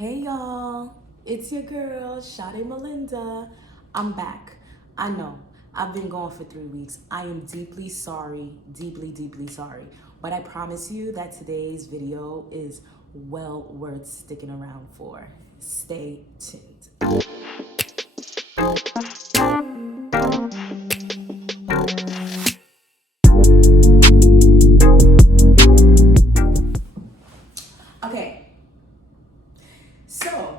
Hey y'all, it's your girl, Shade Melinda. I'm back. I know, I've been gone for 3 weeks. I am deeply sorry, deeply sorry. But I promise you that today's video is well worth sticking around for. Stay tuned. Okay, so,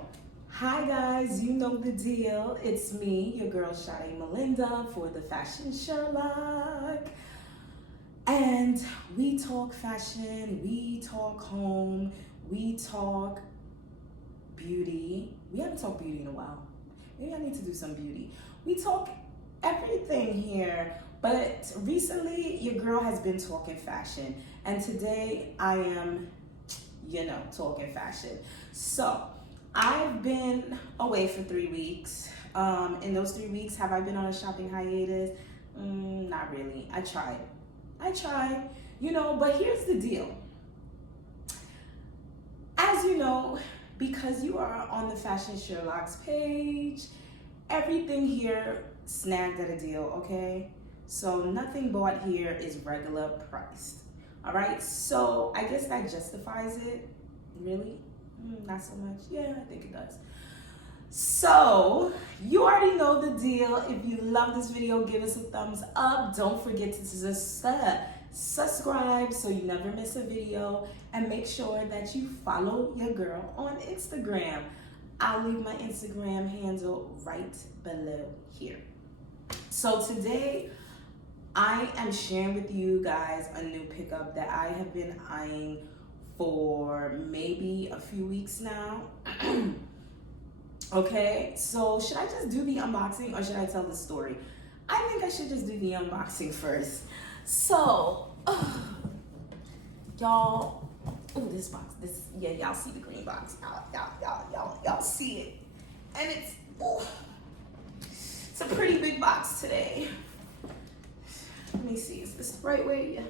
hi guys, you know the deal. It's me, your girl Shade Melinda for the Fashion Sherlock. And we talk fashion, we talk home, we talk beauty. We haven't talked beauty in a while. Maybe I need to do some beauty. We talk everything here, but recently your girl has been talking fashion. And today I am, talking fashion. So, I've been away for 3 weeks. In those 3 weeks, have I been on a shopping hiatus? Not really. I tried, but here's the deal. As you know, because you are on the Fashion Sherlock's page, everything here snagged at a deal, okay? So nothing bought here is regular priced. All right, so I guess that justifies it. Really? Not so much. Yeah, I think it does. So you already know the deal. If you love this video, give us a thumbs up. Don't forget to subscribe so you never miss a video, and make sure that you follow your girl on Instagram. I'll leave my Instagram handle right below here. So today I am sharing with you guys a new pickup that I have been eyeing for maybe a few weeks now. Okay, so should I just do the unboxing or should I tell the story? I think I should just do the unboxing first. So, y'all, this box, y'all see the green box. Y'all see it. And it's a pretty big box today. Let me see, is this the right way? Yeah.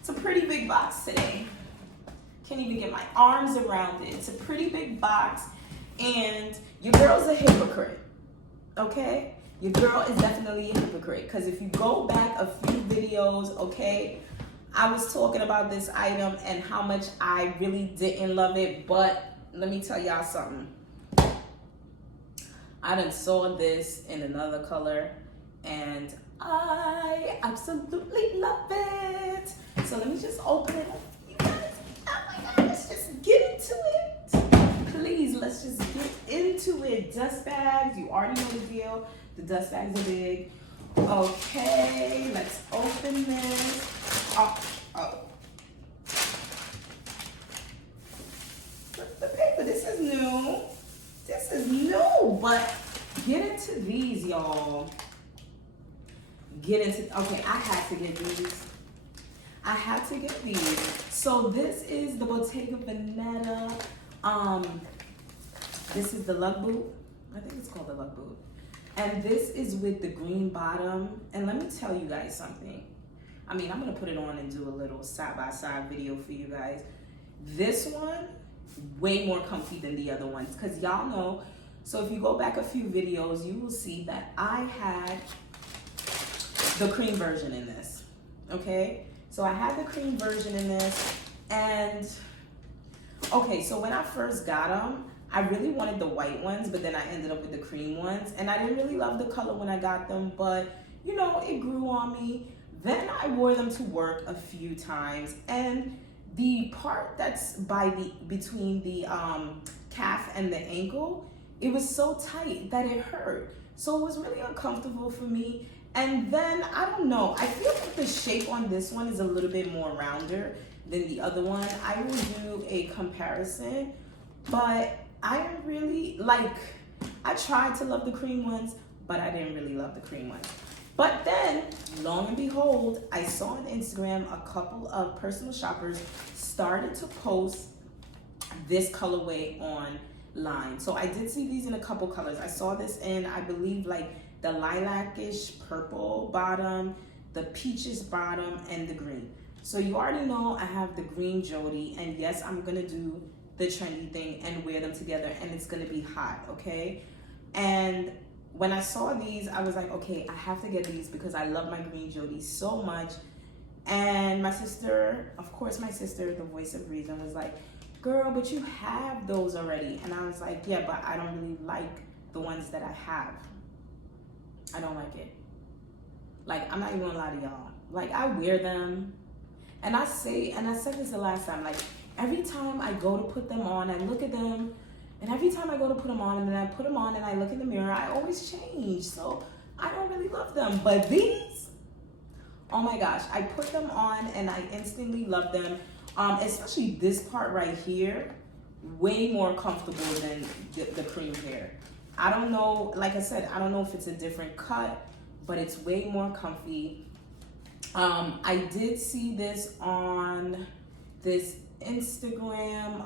It's a pretty big box today. Can't even get my arms around it. It's a pretty big box, and your girl's a hypocrite, okay? Your girl is definitely a hypocrite, because if you go back a few videos, okay, I was talking about this item and how much I really didn't love it, but let me tell y'all something. I done saw this in another color, and I absolutely love it. So let me just open it up. You guys, oh my God, let's just get into it. Please, let's just get into it. Dust bags, you already know the deal. The dust bags are big. Okay, let's open this. Oh. The paper, this is new. This is new, but get into these, y'all. Okay, I had to get these. So this is the Bottega Veneta. This is the lug boot. I think it's called the lug boot. And this is with the green bottom. And let me tell you guys something. I mean, I'm gonna put it on and do a little side-by-side video for you guys. This one, way more comfy than the other ones, because y'all know. So if you go back a few videos, you will see that I had the cream version in this, okay? So I had the cream version in this, and okay, so when I first got them, I really wanted the white ones, but then I ended up with the cream ones, and I didn't really love the color when I got them, but it grew on me. Then I wore them to work a few times, and the part that's between the calf and the ankle, it was so tight that it hurt. So it was really uncomfortable for me. And then, I don't know, I feel like the shape on this one is a little bit more rounder than the other one. I will do a comparison, but I don't really, I tried to love the cream ones, but I didn't really love the cream ones. But then, lo and behold, I saw on Instagram a couple of personal shoppers started to post this colorway online. So I did see these in a couple colors. I saw this in, I believe, the lilac-ish purple bottom, the peaches bottom, and the green. So you already know I have the green Jody, and yes, I'm gonna do the trendy thing and wear them together, and it's gonna be hot, okay? And when I saw these, I was like, okay, I have to get these because I love my green jodies so much. And my sister, of course, my sister, the voice of reason, was like, girl, but you have those already. And I was like, yeah, but I don't really like the ones that I have. I don't like it. Like, I'm not even gonna lie to y'all. Like, I wear them, and I said this the last time, like, every time I go to put them on, I look at them, and every time I go to put them on, and then I put them on and I look in the mirror, I always change. So I don't really love them. But these, oh my gosh, I put them on and I instantly love them. Especially this part right here, way more comfortable than the cream pair. I don't know, like I said, I don't know if it's a different cut, but it's way more comfy. I did see this on this Instagram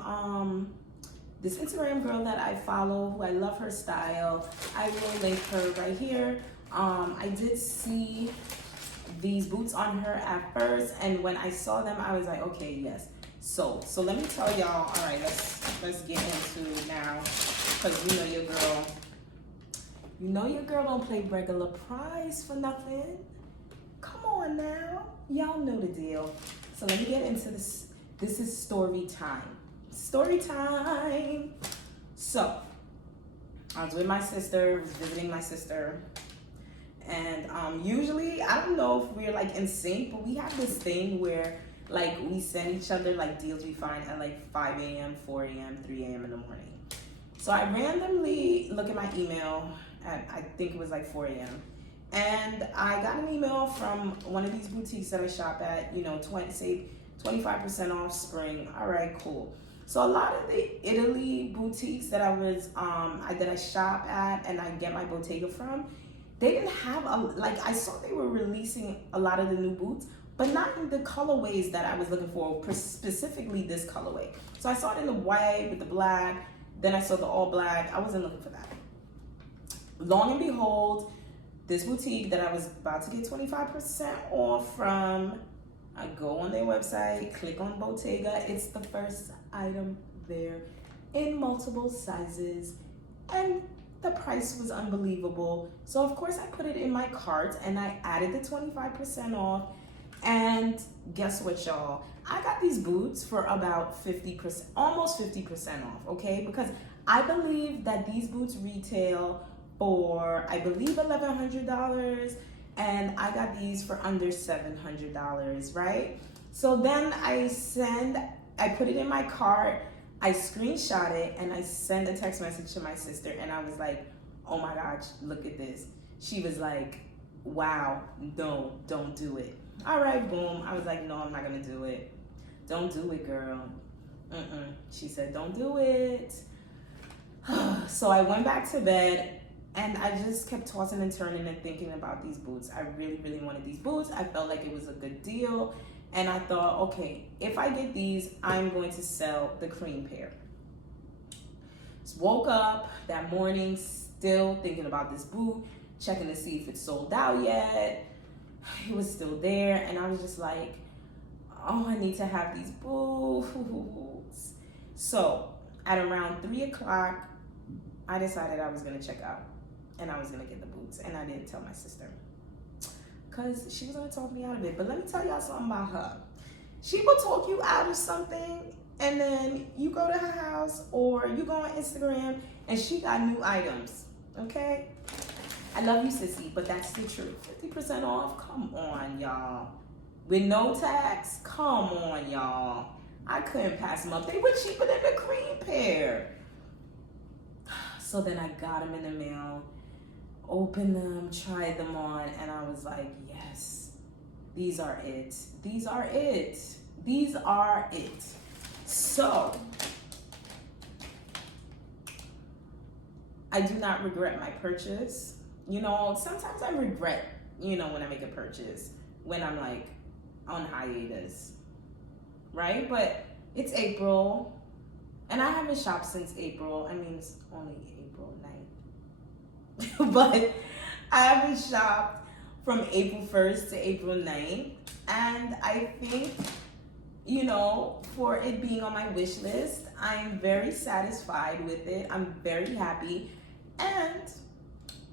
girl that I follow, who I love her style. I will link her right here. I did see these boots on her at first, and when I saw them, I was like, okay, yes. So let me tell y'all. All right, let's get into it now, because you know your girl don't play regular price for nothing. Come on now, y'all know the deal. So let me get into this. This is story time. Story time. So I was with my sister, was visiting my sister. And usually, I don't know if we're like in sync, but we have this thing where like we send each other like deals we find at like 5 a.m., 4 a.m., 3 a.m. in the morning. So I randomly look at my email at, I think it was like 4 a.m. And I got an email from one of these boutiques that I shop at, you know, 25% off spring. All right, cool. So a lot of the Italy boutiques that I shop at and I get my Bottega from, they didn't have I saw they were releasing a lot of the new boots, but not in the colorways that I was looking for, specifically this colorway. So I saw it in the white with the black, then I saw the all black. I wasn't looking for that. Long and behold, this boutique that I was about to get 25% off from, I go on their website, click on Bottega. It's the first item there in multiple sizes, and the price was unbelievable. So of course I put it in my cart and I added the 25% off. And guess what, y'all? I got these boots for about 50%, almost 50% off, okay? Because I believe that these boots retail for, I believe, $1,100, and I got these for under $700, right? So then I put it in my cart, I screenshot it, and I sent a text message to my sister, and I was like, oh my gosh, look at this. She was like, wow, no, don't do it. All right, boom. I was like, no, I'm not gonna do it. Don't do it, girl. She said, don't do it. So I went back to bed, and I just kept tossing and turning and thinking about these boots. I really, really wanted these boots. I felt like it was a good deal. And I thought, okay, if I get these, I'm going to sell the cream pair. Just woke up that morning still thinking about this boot, checking to see if it's sold out yet. It was still there, and I was just like, oh, I need to have these boots. So at around 3 o'clock, I decided I was gonna check out and I was gonna get the boots, and I didn't tell my sister because she was gonna talk me out of it. But let me tell y'all something about her. She will talk you out of something, and then you go to her house or you go on Instagram and she got new items, okay? I love you, sissy, but that's the truth. 50% off, come on, y'all. With no tax, come on, y'all. I couldn't pass them up. They were cheaper than the cream pair. So then I got them in the mail, opened them, tried them on, and I was like, yes, these are it. These are it. These are it. So I do not regret my purchase. You know, sometimes I regret, you know, when I make a purchase, when I'm like on hiatus, right? But it's April, and I haven't shopped since April. I mean, it's only April 9th. But I haven't shopped from April 1st to April 9th. And I think you know, for it being on my wish list. I'm very satisfied with it. I'm very happy. And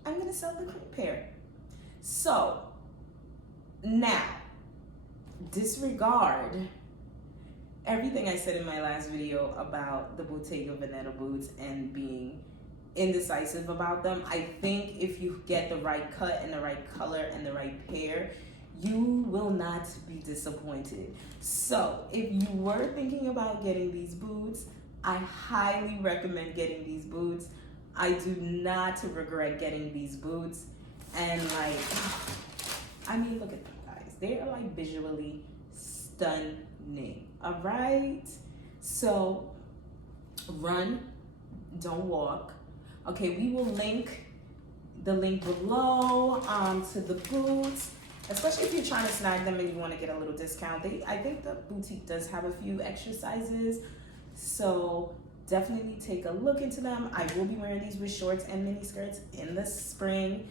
I'm gonna sell the cream pair. So now, disregard everything I said in my last video about the Bottega Veneta boots and being indecisive about them. I think if you get the right cut and the right color and the right pair, you will not be disappointed. So if you were thinking about getting these boots, I highly recommend getting these boots. I do not regret getting these boots. And like, I mean, look at them, guys. They are like visually stunning. All right. So run, don't walk. Okay, we will link the link below to the boots, especially if you're trying to snag them and you want to get a little discount. I think the boutique does have a few extra sizes, so definitely take a look into them. I will be wearing these with shorts and mini skirts in the spring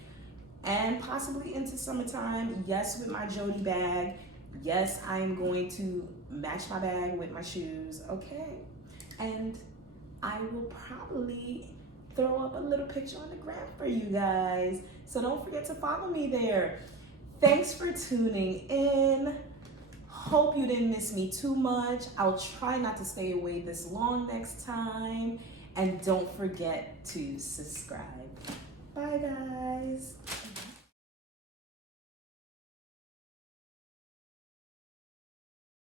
and possibly into summertime. Yes, with my Jody bag. Yes, I'm going to match my bag with my shoes, okay? And I will probably throw up a little picture on the gram for you guys. So don't forget to follow me there. Thanks for tuning in. Hope you didn't miss me too much. I'll try not to stay away this long next time. And don't forget to subscribe. Bye, guys.